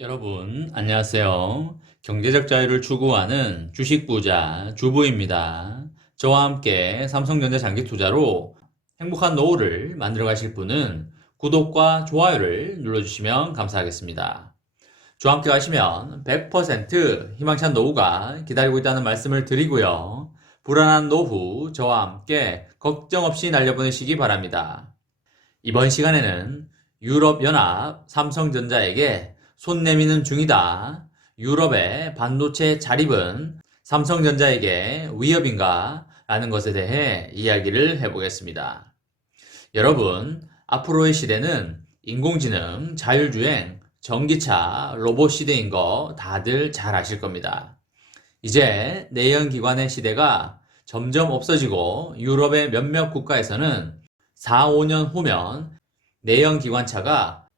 여러분, 안녕하세요. 경제적 자유를 추구하는 주식 부자 주부입니다. 저와 함께 삼성전자 장기 투자로 행복한 노후를 만들어 가실 분은 구독과 좋아요를 눌러주시면 감사하겠습니다. 저와 함께 가시면 100% 희망찬 노후가 기다리고 있다는 말씀을 드리고요. 불안한 노후 저와 함께 걱정 없이 날려보내시기 바랍니다. 이번 시간에는 유럽연합 삼성전자에게 손 내미는 중이다. 유럽의 반도체 자립은 삼성전자에게 위협인가? 라는 것에 대해 이야기를 해보겠습니다. 여러분, 앞으로의 시대는 인공지능, 자율주행, 전기차, 로봇 시대인 거 다들 잘 아실 겁니다. 이제 내연기관의 시대가 점점 없어지고 유럽의 몇몇 국가에서는 4, 5년 후면 내연기관차가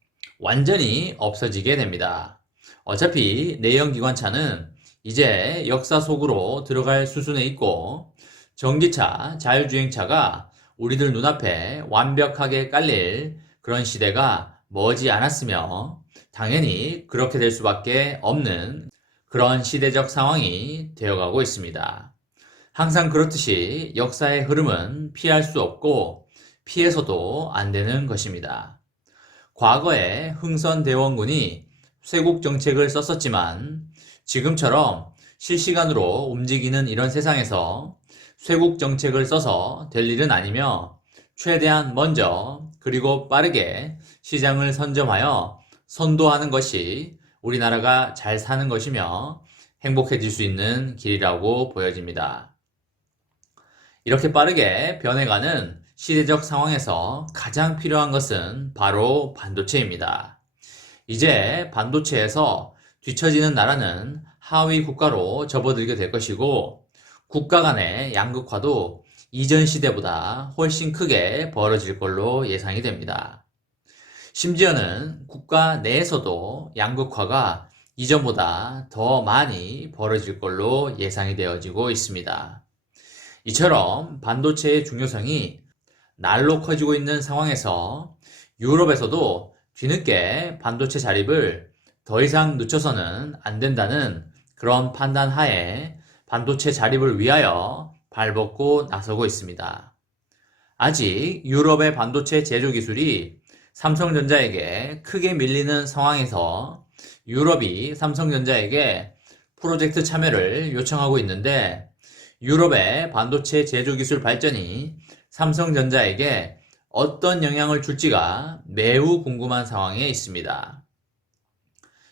완전히 없어지게 됩니다. 어차피 내연기관차는 이제 역사 속으로 들어갈 수순에 있고 전기차, 자율주행차가 우리들 눈앞에 완벽하게 깔릴 그런 시대가 머지 않았으며 당연히 그렇게 될 수밖에 없는 그런 시대적 상황이 되어가고 있습니다. 항상 그렇듯이 역사의 흐름은 피할 수 없고 피해서도 안 되는 것입니다. 과거에 흥선대원군이 쇄국 정책을 썼었지만 지금처럼 실시간으로 움직이는 이런 세상에서 쇄국 정책을 써서 될 일은 아니며 최대한 먼저 그리고 빠르게 시장을 선점하여 선도하는 것이 우리나라가 잘 사는 것이며 행복해질 수 있는 길이라고 보여집니다. 이렇게 빠르게 변해가는 시대적 상황에서 가장 필요한 것은 바로 반도체입니다. 이제 반도체에서 뒤처지는 나라는 하위 국가로 접어들게 될 것이고 국가 간의 양극화도 이전 시대보다 훨씬 크게 벌어질 걸로 예상이 됩니다. 심지어는 국가 내에서도 양극화가 이전보다 더 많이 벌어질 걸로 예상이 되어지고 있습니다. 이처럼 반도체의 중요성이 날로 커지고 있는 상황에서 유럽에서도 뒤늦게 반도체 자립을 더 이상 늦춰서는 안 된다는 그런 판단 하에 반도체 자립을 위하여 발벗고 나서고 있습니다. 아직 유럽의 반도체 제조 기술이 삼성전자에게 크게 밀리는 상황에서 유럽이 삼성전자에게 프로젝트 참여를 요청하고 있는데 유럽의 반도체 제조 기술 발전이 삼성전자에게 어떤 영향을 줄지가 매우 궁금한 상황에 있습니다.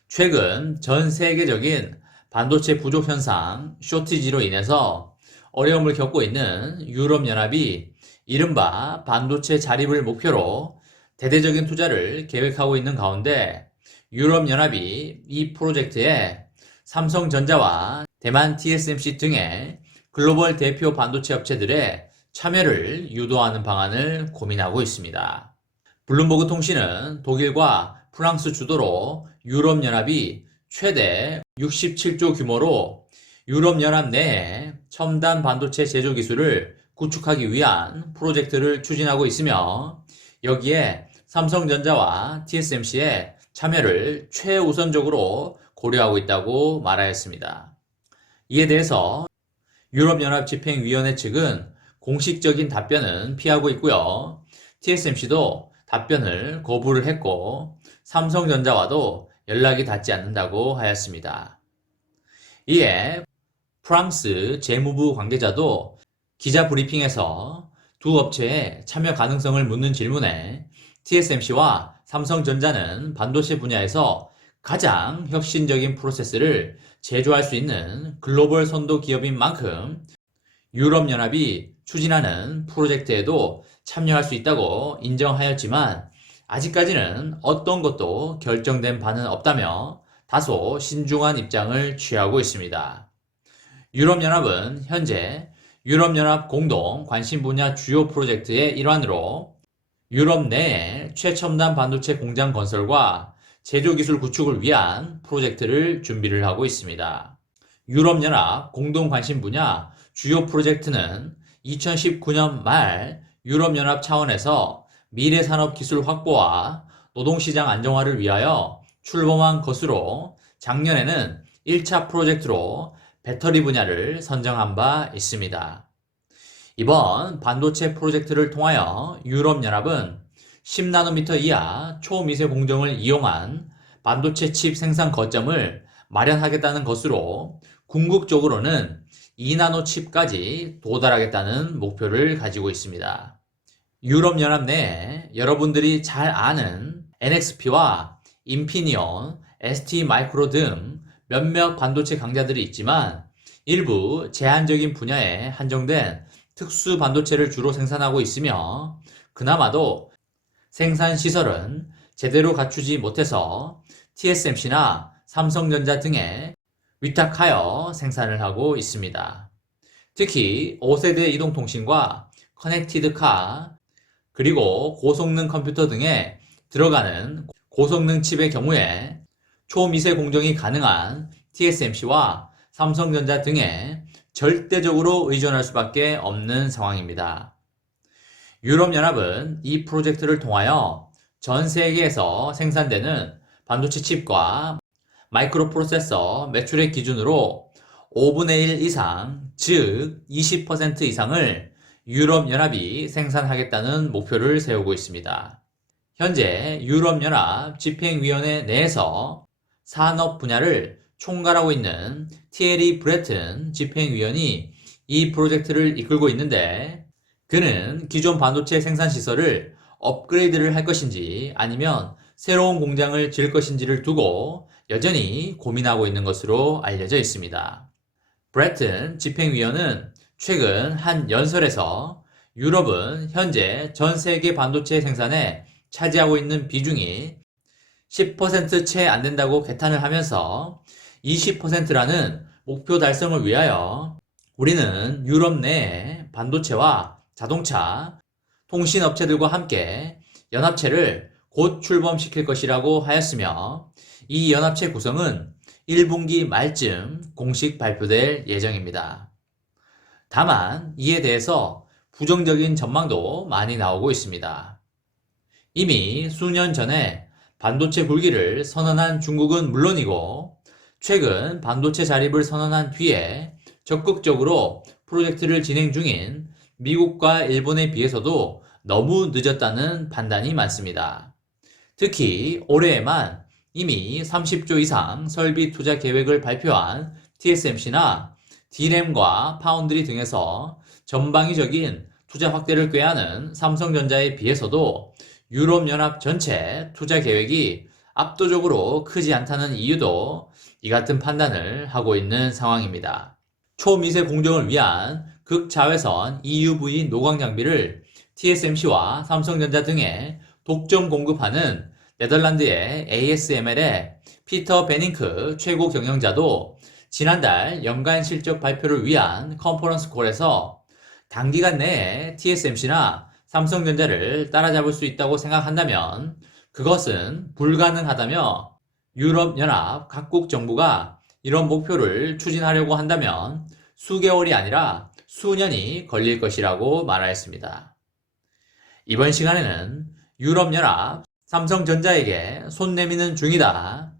최근 전 세계적인 반도체 부족 현상, 쇼티지로 인해서 어려움을 겪고 있는 유럽연합이 이른바 반도체 자립을 목표로 대대적인 투자를 계획하고 있는 가운데 유럽연합이 이 프로젝트에 삼성전자와 대만 TSMC 등의 글로벌 대표 반도체 업체들의 참여를 유도하는 방안을 고민하고 있습니다. 블룸버그 통신은 독일과 프랑스 주도로 유럽연합이 최대 67조 규모로 유럽연합 내에 첨단 반도체 제조 기술을 구축하기 위한 프로젝트를 추진하고 있으며 여기에 삼성전자와 TSMC의 참여를 최우선적으로 고려하고 있다고 말하였습니다. 이에 대해서 유럽연합 집행위원회 측은 공식적인 답변은 피하고 있고요. TSMC도 답변을 거부를 했고 삼성전자와도 연락이 닿지 않는다고 하였습니다. 이에 프랑스 재무부 관계자도 기자 브리핑에서 두 업체의 참여 가능성을 묻는 질문에 TSMC와 삼성전자는 반도체 분야에서 가장 혁신적인 프로세스를 제조할 수 있는 글로벌 선도 기업인 만큼 유럽연합이 추진하는 프로젝트에도 참여할 수 있다고 인정하였지만 아직까지는 어떤 것도 결정된 바는 없다며 다소 신중한 입장을 취하고 있습니다. 유럽연합은 현재 유럽연합 공동 관심 분야 주요 프로젝트의 일환으로 유럽 내에 최첨단 반도체 공장 건설과 제조 기술 구축을 위한 프로젝트를 준비를 하고 있습니다. 유럽연합 공동 관심 분야 주요 프로젝트는 2019년 말 유럽연합 차원에서 미래 산업 기술 확보와 노동시장 안정화를 위하여 출범한 것으로 작년에는 1차 프로젝트로 배터리 분야를 선정한 바 있습니다. 이번 반도체 프로젝트를 통하여 유럽연합은 10나노미터 이하 초미세 공정을 이용한 반도체 칩 생산 거점을 마련하겠다는 것으로 궁극적으로는 2나노 칩까지 도달하겠다는 목표를 가지고 있습니다. 유럽연합 내에 여러분들이 잘 아는 NXP와 인피니온, ST마이크로 등 몇몇 반도체 강자들이 있지만 일부 제한적인 분야에 한정된 특수 반도체를 주로 생산하고 있으며 그나마도 생산 시설은 제대로 갖추지 못해서 TSMC나 삼성전자 등에 위탁하여 생산을 하고 있습니다. 특히 5세대 이동통신과 커넥티드 카, 그리고 고성능 컴퓨터 등에 들어가는 고성능 칩의 경우에 초미세 공정이 가능한 TSMC와 삼성전자 등에 절대적으로 의존할 수밖에 없는 상황입니다. 유럽연합은 이 프로젝트를 통하여 전 세계에서 생산되는 반도체 칩과 마이크로 프로세서 매출액 기준으로 5분의 1 이상, 즉 20% 이상을 유럽연합이 생산하겠다는 목표를 세우고 있습니다. 현재 유럽연합 집행위원회 내에서 산업 분야를 총괄하고 있는 티에리 브레튼 집행위원이 이 프로젝트를 이끌고 있는데 그는 기존 반도체 생산 시설을 업그레이드를 할 것인지 아니면 새로운 공장을 지을 것인지를 두고 여전히 고민하고 있는 것으로 알려져 있습니다. 브레튼 집행위원은 최근 한 연설에서 유럽은 현재 전 세계 반도체 생산에 차지하고 있는 비중이 10% 채 안 된다고 개탄을 하면서 20%라는 목표 달성을 위하여 우리는 유럽 내에 반도체와 자동차, 통신업체들과 함께 연합체를 곧 출범시킬 것이라고 하였으며 이 연합체 구성은 1분기 말쯤 공식 발표될 예정입니다. 다만 이에 대해서 부정적인 전망도 많이 나오고 있습니다. 이미 수년 전에 반도체 굴기를 선언한 중국은 물론이고 최근 반도체 자립을 선언한 뒤에 적극적으로 프로젝트를 진행 중인 미국과 일본에 비해서도 너무 늦었다는 판단이 많습니다. 특히 올해에만 이미 30조 이상 설비 투자 계획을 발표한 TSMC나 D램과 파운드리 등에서 전방위적인 투자 확대를 꾀하는 삼성전자에 비해서도 유럽연합 전체 투자 계획이 압도적으로 크지 않다는 이유도 이 같은 판단을 하고 있는 상황입니다. 초미세 공정을 위한 극자외선 EUV 노광 장비를 TSMC와 삼성전자 등에 독점 공급하는 네덜란드의 ASML의 피터 베닝크 최고 경영자도 지난달 연간 실적 발표를 위한 컨퍼런스 콜에서 단기간 내에 TSMC나 삼성전자를 따라잡을 수 있다고 생각한다면 그것은 불가능하다며 유럽연합 각국 정부가 이런 목표를 추진하려고 한다면 수개월이 아니라 수년이 걸릴 것이라고 말하였습니다. 이번 시간에는 유럽연합 삼성전자에게 손 내미는 중이다.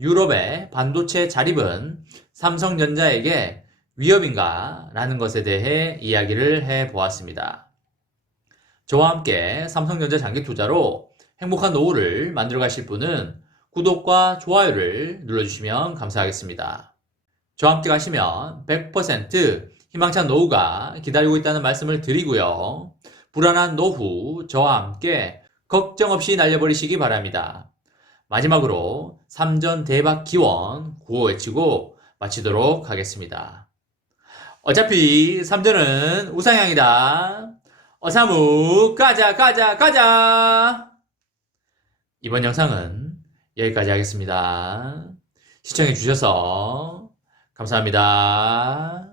유럽의 반도체 자립은 삼성전자에게 위협인가? 라는 것에 대해 이야기를 해보았습니다. 저와 함께 삼성전자 장기 투자로 행복한 노후를 만들어 가실 분은 구독과 좋아요를 눌러주시면 감사하겠습니다. 저와 함께 가시면 100% 희망찬 노후가 기다리고 있다는 말씀을 드리고요. 불안한 노후 저와 함께 걱정 없이 날려버리시기 바랍니다. 마지막으로 3전 대박 기원 구호 외치고 마치도록 하겠습니다. 어차피 3전은 우상향이다. 어사무 가자 가자 가자. 이번 영상은 여기까지 하겠습니다. 시청해 주셔서 감사합니다.